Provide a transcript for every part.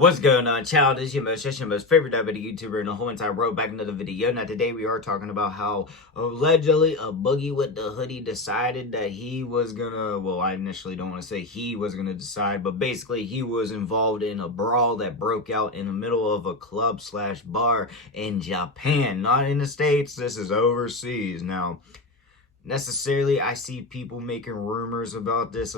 What's going on, child? It's your most favorite Diabeto YouTuber in the whole entire world. Back another video. Now today we are talking about how allegedly a Boogie Wit Da Hoodie decided that he was gonna, well, I initially don't want to say he was gonna decide, but basically he was involved in a brawl that broke out in the middle of a club slash bar in Japan, not in the States. This is overseas. Now, necessarily, I see people making rumors about this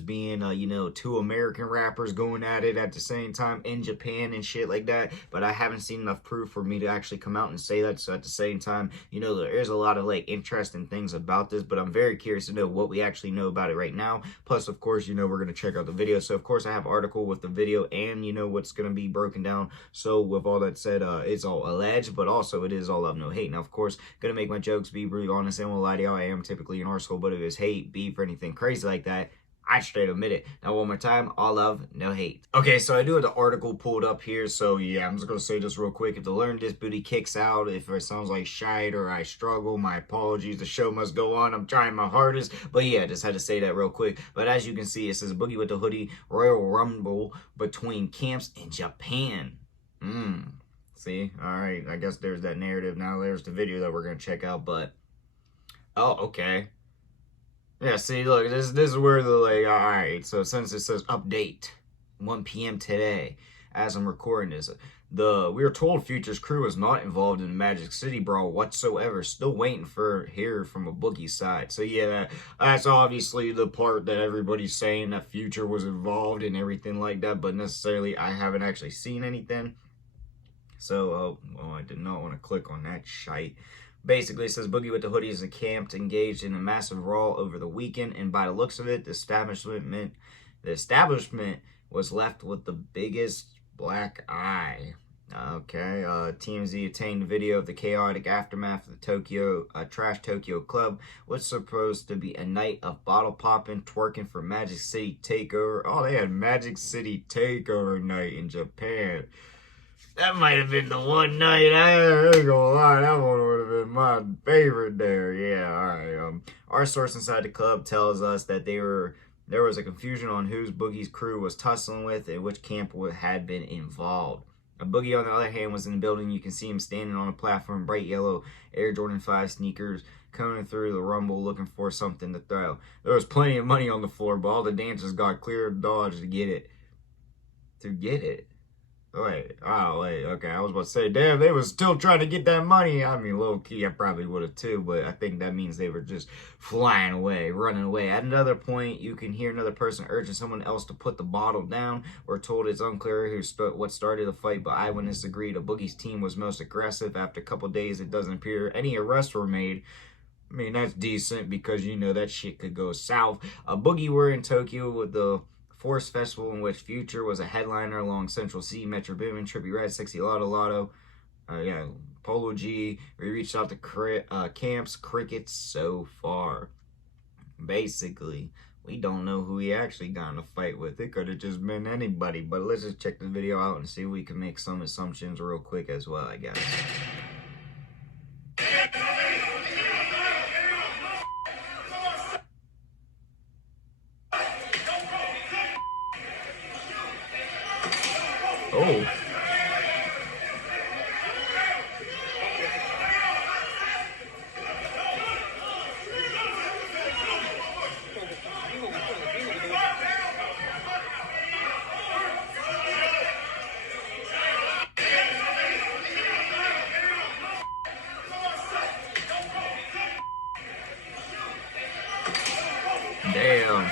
being, two American rappers going at it at the same time in Japan and shit like that, but I haven't seen enough proof for me to actually come out and say that. So at the same time, there is a lot of, interesting things about this, but I'm very curious to know what we actually know about it right now. Plus, of course, we're going to check out the video. So, of course, I have an article with the video and, what's going to be broken down. So, with all that said, it's all alleged, but also it is all love, no hate. Now, of course, going to make my jokes be brutally honest and won't lie to y'all. I am typically an arsehole, but if it's hate, beef, or anything crazy like that, I straight admit it. Now, one more time, all love, no hate. Okay, so I do have the article pulled up here, so yeah, I'm just gonna say this real quick. If the learn this booty kicks out, if it sounds like shite or I struggle, my apologies. The show must go on. I'm trying my hardest, but yeah, just had to say that real quick. But as you can see, it says Boogie Wit Da Hoodie Royal Rumble between camps in Japan. See, all right, I guess there's that narrative. Now there's the video that we're gonna check out, but oh, okay. Yeah, see, look, this is where the, alright, so since it says update, 1 p.m. today, as I'm recording this, we were told Future's crew was not involved in the Magic City Brawl whatsoever, still waiting for hear from a Boogie side. So yeah, that's obviously the part that everybody's saying that Future was involved and everything like that, but necessarily I haven't actually seen anything. So, well, I did not want to click on that shite. Basically, it says Boogie Wit Da Hoodie is encamped, engaged in a massive brawl over the weekend, and by the looks of it, the establishment was left with the biggest black eye. Okay, TMZ obtained a video of the chaotic aftermath of the Trash Tokyo Club, which was supposed to be a night of bottle popping, twerking for Magic City Takeover. Oh, they had Magic City Takeover night in Japan. That might have been the one night, I ain't gonna lie, that one would have been my favorite there. Yeah, alright. Our source inside the club tells us that there was a confusion on whose Boogie's crew was tussling with and which camp had been involved. A Boogie, on the other hand, was in the building. You can see him standing on a platform, bright yellow Air Jordan 5 sneakers, coming through the rumble looking for something to throw. There was plenty of money on the floor, but all the dancers got clear of dodge to get it. Wait, okay, I was about to say, damn, they was still trying to get that money. I mean, low-key, I probably would have too, but I think that means they were just flying away, running away. At another point, you can hear another person urging someone else to put the bottle down. We're told it's unclear what started the fight, but eyewitnesses agreed a Boogie's team was most aggressive. After a couple days, it doesn't appear any arrests were made. I mean, that's decent because, that shit could go south. Boogie were in Tokyo with the Force Festival, in which Future was a headliner along Central C, Metro Boomin, Trippie Redd, Sexy Lotto, Polo G. We reached out to camps, crickets so far. Basically, we don't know who he actually got in a fight with. It could have just been anybody, but let's just check the video out and see if we can make some assumptions real quick as well, I guess. Oh. Damn.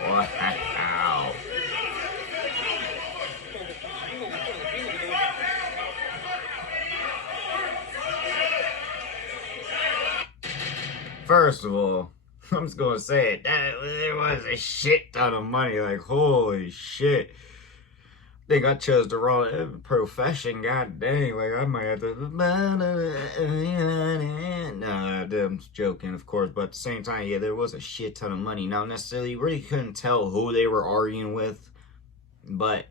Wow. First of all, I'm just gonna say it. There was a shit ton of money. Like, holy shit. I think I chose the wrong profession. God dang, I might have to. Nah, I'm joking, of course. But at the same time, yeah, there was a shit ton of money. Now, necessarily, you really couldn't tell who they were arguing with. But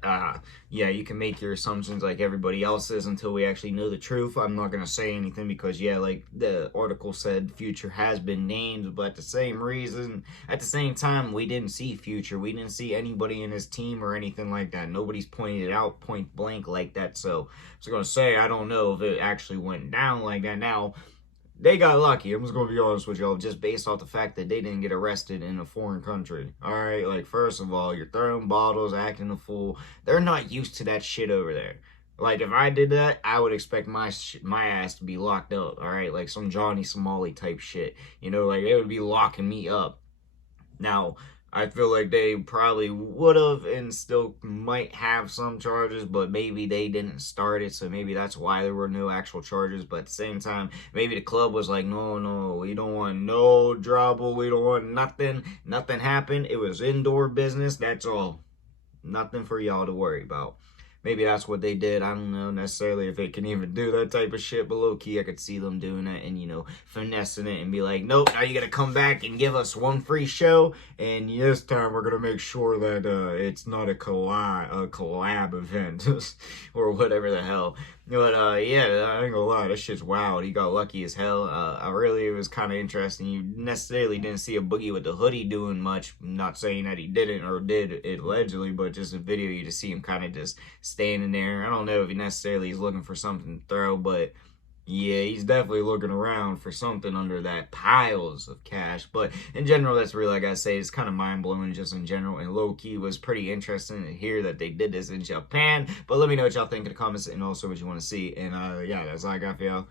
yeah, you can make your assumptions like everybody else is until we actually know the truth. I'm not gonna say anything because yeah, like the article said, Future has been named, but at the same time, we didn't see Future. We didn't see anybody in his team or anything like that. Nobody's pointed it out point blank like that. So I was gonna say I don't know if it actually went down like that. Now they got lucky. I'm just gonna be honest with y'all, just based off the fact that they didn't get arrested in a foreign country. All right, like first of all, you're throwing bottles, acting a fool. They're not used to that shit over there. Like if I did that, I would expect my ass to be locked up. All right, like some Johnny Somali type shit. You know, like they would be locking me up. Now, I feel like they probably would have and still might have some charges, but maybe they didn't start it, so maybe that's why there were no actual charges. But at the same time, maybe the club was like, no, we don't want no trouble, we don't want nothing. Nothing happened. It was indoor business, that's all. Nothing for y'all to worry about. Maybe that's what they did. I don't know necessarily if they can even do that type of shit, but low key I could see them doing it and, you know, finessing it and be like, nope, now you gotta come back and give us one free show, and this time we're gonna make sure that it's not a collab event or whatever the hell. But yeah, I ain't gonna lie, that shit's wild. He got lucky as hell. It was kind of interesting. You necessarily didn't see a Boogie with the Hoodie doing much. I'm not saying that he didn't or did it allegedly, but just a video you just see him kind of just standing there. I don't know if he necessarily is looking for something to throw, but yeah, he's definitely looking around for something under that piles of cash. But in general, that's really, like I say, it's kind of mind-blowing just in general. And low-key was pretty interesting to hear that they did this in Japan. But let me know what y'all think in the comments and also what you want to see. And yeah, that's all I got for y'all.